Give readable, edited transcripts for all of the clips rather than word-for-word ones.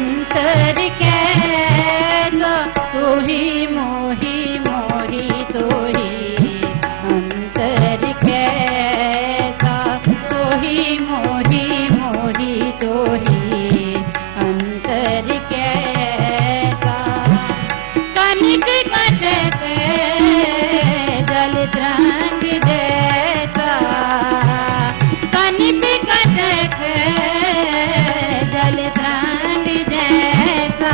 अंतर कैसा तू ही मोही मोही तू ही अंतर कैसा तू ही मोही मोही तू ही अंतर कैसा कनिक कटक जल तरंग जैसा कनिक कटक जल तरंग जैसा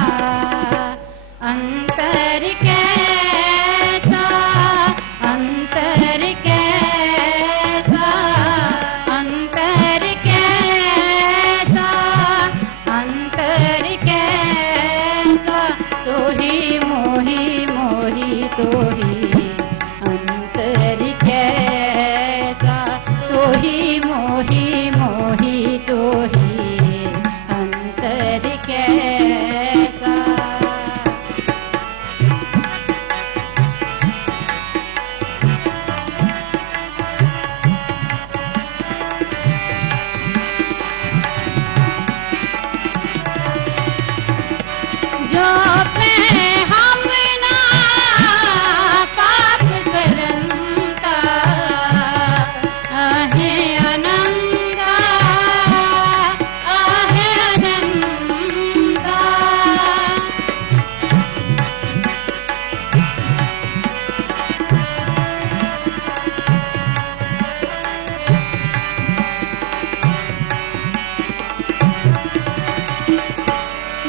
अंतर कैसा अंतर कैसा अंतर कैसा अंतर कैसा तो ही मोही मोही तो ही अंतर कैसा तो ही मोही मोही तो ही अंतर कैसा जो पे हम ना पाप करंता आहे अनंता आहे अनंता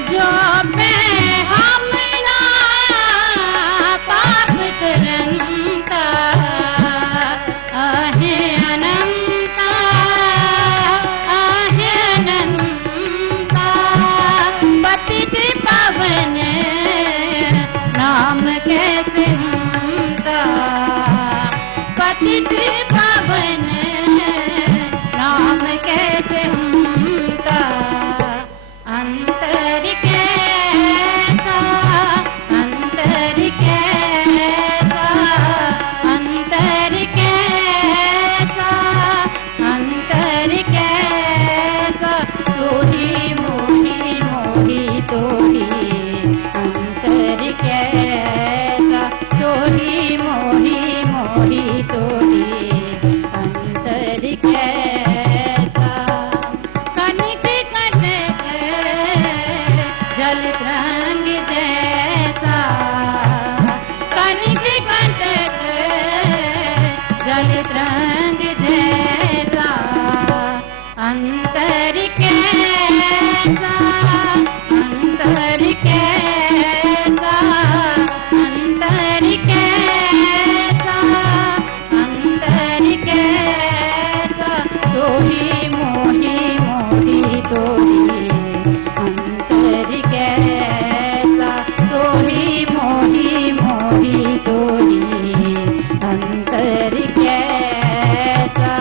जो पे हम ना पाप करंता आहे अनंता आहे अनंता पतित पावन नाम कैसे हमका पतित पावन नाम कैसे हमका अंतर कैसा अंतर कैसा अंतर कैसा अंतर कैसा तू ही मोही मोही तो ही अंतर कैसा तो ही मोही मोही तो ही अंतर कैसा कनिक कटक जल तरंग जैसा कनिक कटक जल तरंग जैसा अंतर कैसा अंतर कैसा अंतर कैसा अंतर कैसा तो ही मोही मोही तो ही अंतर कैसा तो ही मोही मोही तो ही अंतर कैसा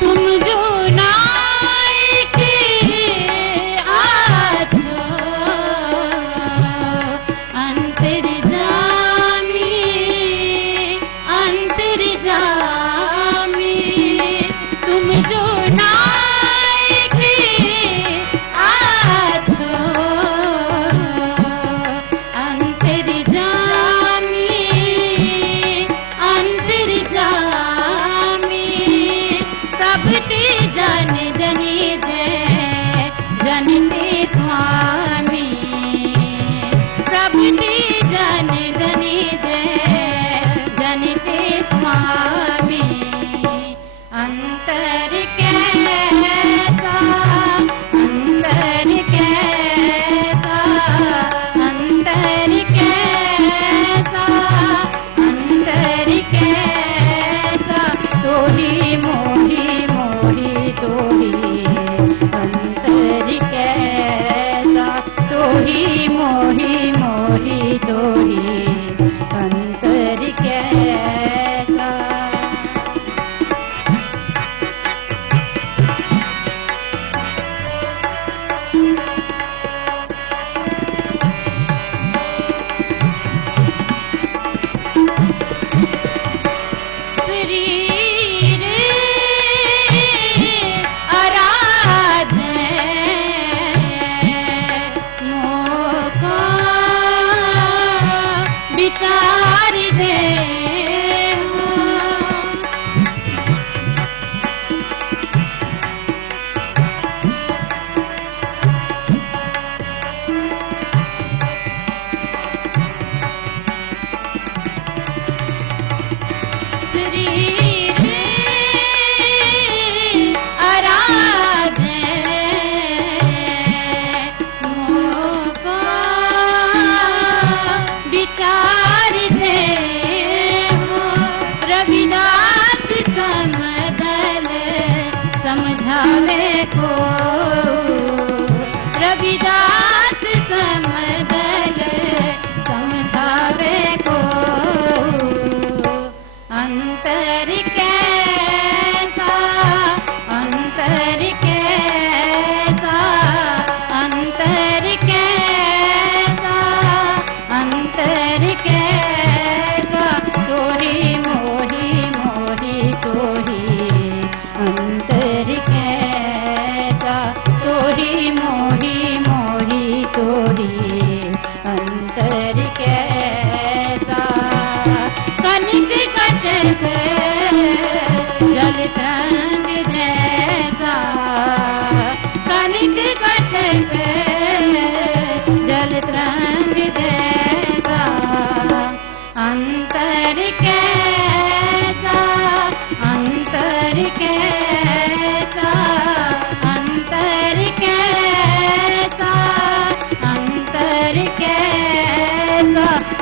तुम जो नायक आछो अंतर्जामी अंतर्जामी तुम जो नायक आछो अंतर्जामी अंतर्जामी सब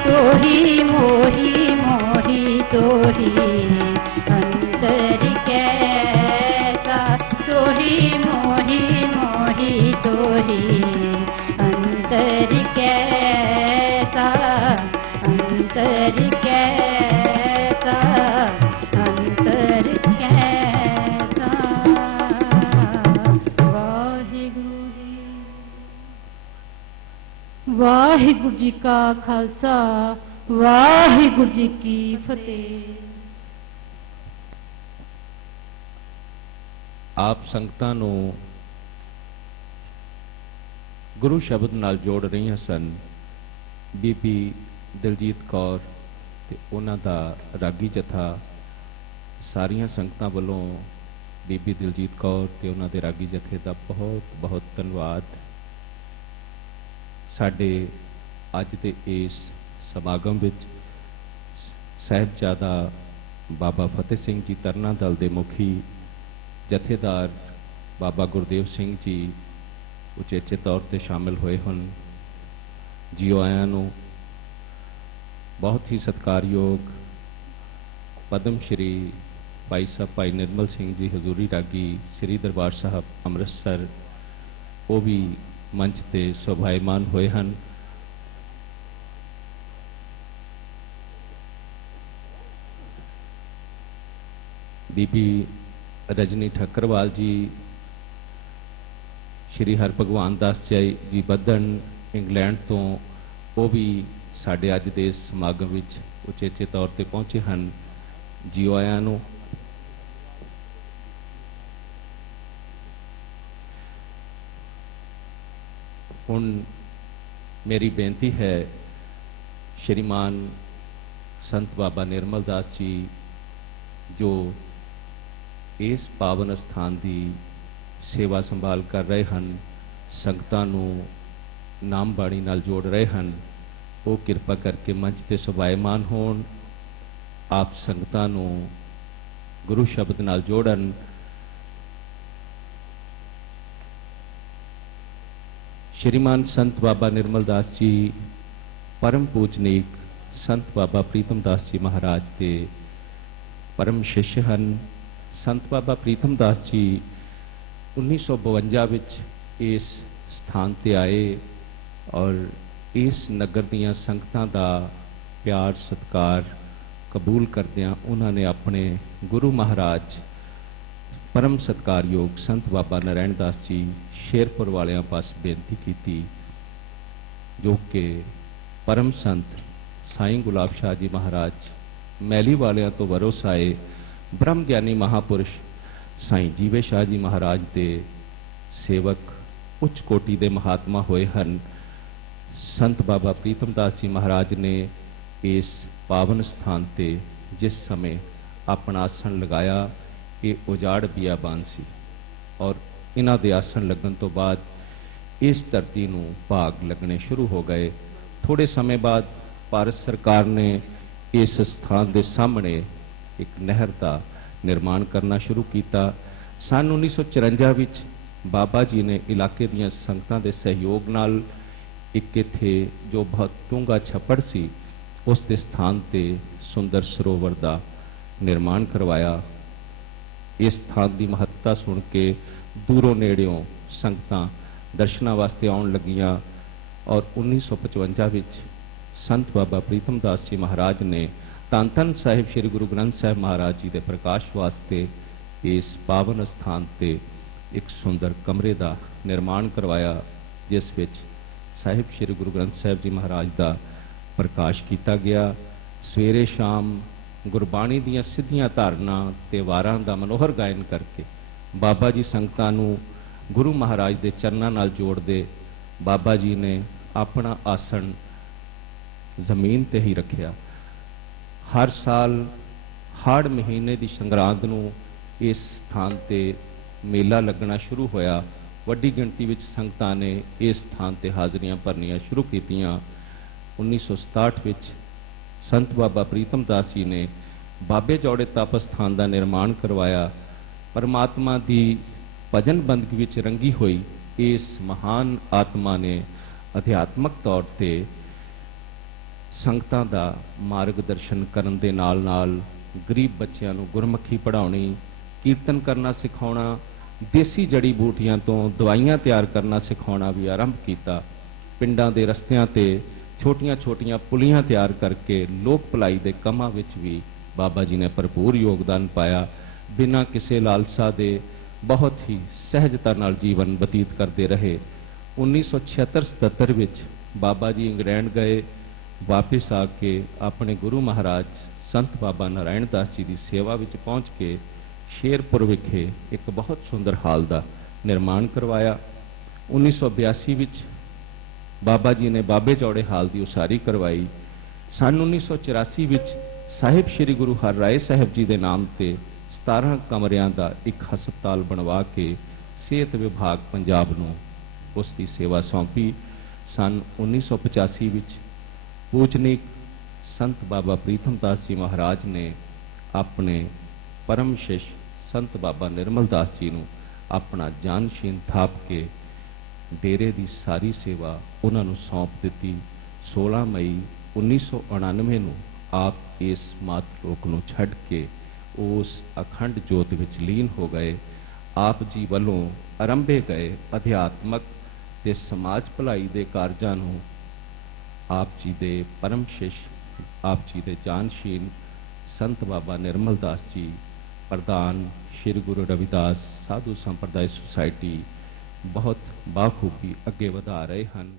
तोही मोही मोही तोही अंतर कैसा, तोही मोही मोही तोही अंतर कैसा, अंतर कैसा, अंतर कैसा। वाहिगुरु जी। वाहिगुरु जी का खालसा, वाहिगुरु जी की फतेह। आप संगतां नूं गुरु शब्द नाल जोड़ रही सन बीबी दिलजीत कौर ते उन्हां दा रागी जथा। सारियां संगतां वल्लों बीबी दिलजीत कौर ते उन्हां दे रागी जथे दा बहुत बहुत धन्नवाद। साडे अज दे इस समागम विच साहिबजादा बाबा फतेह सिंह जी तरना दल दे मुखी जथेदार बाबा गुरदेव सिंह जी उचेचे तौर पर शामिल हुए हैं। जीओ आयां नूं। बहुत ही सत्कारयोग पद्म श्री भाई साहब भाई निर्मल सिंह जी हजूरी रागी श्री दरबार साहब अमृतसर वो भी मंच ते शोभायमान हुए हैं। बीबी रजनी ठक्करवाल जी, श्री हरभगवान दास जी बदन इंग्लैंड तो वो भी साढ़े अज के समागम विच उचेचे तौर पर पहुंचे हैं। जीओ आयां नूं। हुण मेरी बेनती है श्रीमान संत बाबा निर्मल दास जी जो इस पावन स्थान की सेवा संभाल कर रहे हैं, संगतां नूं नाम बाणी नाल जोड़ रहे हैं, वो किरपा करके मंच ते शोभायमान होण। आप संगतां नूं गुरु शब्द नाल जोड़न। श्रीमान संत बाबा निर्मल दास जी परम पूजनीक संत बाबा प्रीतम दास जी महाराज के परम शिष्य हैं। संत बाबा प्रीतम दास जी 1952 विच इस स्थान ते आए और इस नगर दीयां संगतां दा प्यार सत्कार कबूल करदियां उन्होंने अपने गुरु महाराज परम सत्कारयोग संत बाबा नारायण दास जी शेरपुर वालियां पास बेनती की, जो कि परम संत साईं गुलाब शाह जी महाराज मैली वालियां तो वरोस आए ब्रह्म ज्ञानी महापुरुष साईं जीवे शाह जी महाराज के सेवक उच्च कोटि के महात्मा होए हैं। संत बाबा प्रीतम दास जी महाराज ने इस पावन स्थान ते जिस समय अपना आसन लगाया ये उजाड़ बियाबान सी और इन्हां दे आसन लगन तो बाद इस धरती नूं भाग लगने शुरू हो गए। थोड़े समय बाद भारत सरकार ने इस स्थान के सामने एक नहर का निर्माण करना शुरू किया। सन 1954 विच बाबा जी ने इलाके दीयां संगतां दे सहयोग नाल एक इत्थे जो बहुत डूंगा छप्पड़ सी उस दे स्थान ते सुंदर सरोवर का निर्माण करवाया। इस स्थान की महत्ता सुन के दूरों नेड़ियों संगतां दर्शनां वास्ते आउण लगियां और 1955 विच संत बाबा प्रीतम दास जी महाराज ने धन धन साहिब श्री गुरु ग्रंथ साहिब महाराज जी के प्रकाश वास्ते इस पावन स्थान ते एक सुंदर कमरे का निर्माण करवाया, जिस विच साहिब श्री गुरु ग्रंथ साहिब जी महाराज का प्रकाश किया गया। सवेरे शाम गुरबाणी दीयां सिद्धियां धारना ते वारां दा मनोहर गायन करके बाबा जी संगतां नूं गुरु महाराज के चरनां नाल जोड़दे बाबा जी ने अपना आसन जमीन ते ही रखिया। हर साल हाड़ महीने की संगरांद नूं इस स्थान ते मेला लगना शुरू होया। वड्डी गिणती विच संगतां ने इस स्थान ते हाज़रियां भरनियां शुरू कीतियां। 1967 विच संत बाबा प्रीतम दास जी ने बाबे जौड़े तप स्थान का निर्माण करवाया। परमात्मा की भजन बंदगी विच रंगी हुई इस महान आत्मा ने अध्यात्मक तौर पर ਸੰਗਤਾਂ ਦਾ ਮਾਰਗਦਰਸ਼ਨ ਕਰਨ ਦੇ ਨਾਲ ਗਰੀਬ ਬੱਚਿਆਂ ਨੂੰ ਗੁਰਮੁਖੀ ਪੜ੍ਹਾਉਣੀ, ਕੀਰਤਨ ਕਰਨਾ ਸਿਖਾਉਣਾ, ਦੇਸੀ ਜੜੀ ਬੂਟੀਆਂ ਤੋਂ ਦਵਾਈਆਂ ਤਿਆਰ ਕਰਨਾ ਸਿਖਾਉਣਾ ਵੀ ਆਰੰਭ ਕੀਤਾ। ਪਿੰਡਾਂ ਦੇ ਰਸਤਿਆਂ ਤੇ ਛੋਟੀਆਂ-ਛੋਟੀਆਂ ਪੁਲੀਆਂ ਤਿਆਰ ਕਰਕੇ ਲੋਕ ਭਲਾਈ ਦੇ ਕੰਮਾਂ ਵਿੱਚ ਵੀ ਬਾਬਾ ਜੀ ਨੇ ਭਰਪੂਰ ਯੋਗਦਾਨ ਪਾਇਆ। ਬਿਨਾਂ ਕਿਸੇ ਲਾਲਸਾ ਦੇ ਬਹੁਤ ਹੀ ਸਹਿਜਤਾ ਨਾਲ ਜੀਵਨ ਬਤੀਤ ਕਰਦੇ ਰਹੇ। 1976-77 ਵਿੱਚ ਬਾਬਾ ਜੀ ਇੰਗਲੈਂਡ ਗਏ। ਵਾਪਿਸ ਆ ਕੇ ਆਪਣੇ ਗੁਰੂ ਮਹਾਰਾਜ ਸੰਤ ਬਾਬਾ ਨਾਰਾਇਣ ਦਾਸ ਜੀ ਦੀ ਸੇਵਾ ਵਿੱਚ ਪਹੁੰਚ ਕੇ ਸ਼ੇਰਪੁਰ ਵਿਖੇ ਇੱਕ ਬਹੁਤ ਸੁੰਦਰ ਹਾਲ ਦਾ ਨਿਰਮਾਣ ਕਰਵਾਇਆ। 1982 ਵਿੱਚ ਬਾਬਾ ਜੀ ਨੇ ਬਾਬੇ ਚੌੜੇ ਹਾਲ ਦੀ ਉਸਾਰੀ ਕਰਵਾਈ। ਸੰਨ 1984 ਵਿੱਚ ਸਾਹਿਬ ਸ੍ਰੀ ਗੁਰੂ ਹਰਿਰਾਏ ਸਾਹਿਬ ਜੀ ਦੇ ਨਾਮ ਤੇ 17 ਕਮਰਿਆਂ ਦਾ ਇੱਕ ਹਸਪਤਾਲ ਬਣਵਾ ਕੇ ਸਿਹਤ ਵਿਭਾਗ ਪੰਜਾਬ ਨੂੰ ਉਸ ਦੀ ਸੇਵਾ ਸੌਂਪੀ। ਸੰਨ 1985 ਵਿੱਚ ਪੂਜਨੀਕ ਸੰਤ ਬਾਬਾ ਪ੍ਰੀਤਮ ਦਾਸ ਜੀ ਮਹਾਰਾਜ ਨੇ ਆਪਣੇ ਪਰਮ ਸ਼ਿਸ਼ ਸੰਤ ਬਾਬਾ ਨਿਰਮਲ ਦਾਸ ਜੀ ਨੂੰ ਆਪਣਾ ਜਾਨਸ਼ੀਨ ਥਾਪ ਕੇ ਡੇਰੇ ਦੀ ਸਾਰੀ ਸੇਵਾ ਉਹਨਾਂ ਨੂੰ ਸੌਂਪ ਦਿੱਤੀ। 16 ਮਈ 1999 ਨੂੰ ਆਪ ਇਸ ਮਾਤ ਲੋਕ ਨੂੰ ਛੱਡ ਕੇ ਉਸ ਅਖੰਡ ਜੋਤ ਵਿੱਚ ਲੀਨ ਹੋ ਗਏ। ਆਪ ਜੀ ਵੱਲੋਂ ਆਰੰਭੇ ਗਏ ਅਧਿਆਤਮਕ ਤੇ ਸਮਾਜ ਭਲਾਈ ਦੇ ਕਾਰਜਾਂ ਨੂੰ ਆਪ ਜੀ ਦੇ ਪਰਮ ਸ਼ਿਸ਼, ਆਪ ਜੀ ਦੇ ਜਾਨਸ਼ੀਨ ਸੰਤ ਬਾਬਾ ਨਿਰਮਲ ਦਾਸ ਜੀ ਪ੍ਰਧਾਨ ਸ਼੍ਰੀ ਗੁਰੂ ਰਵਿਦਾਸ ਸਾਧੂ ਸੰਪਰਦਾਇ ਸੁਸਾਇਟੀ ਬਹੁਤ ਬਾਖੂਬੀ ਅੱਗੇ ਵਧਾ ਰਹੇ ਹਨ।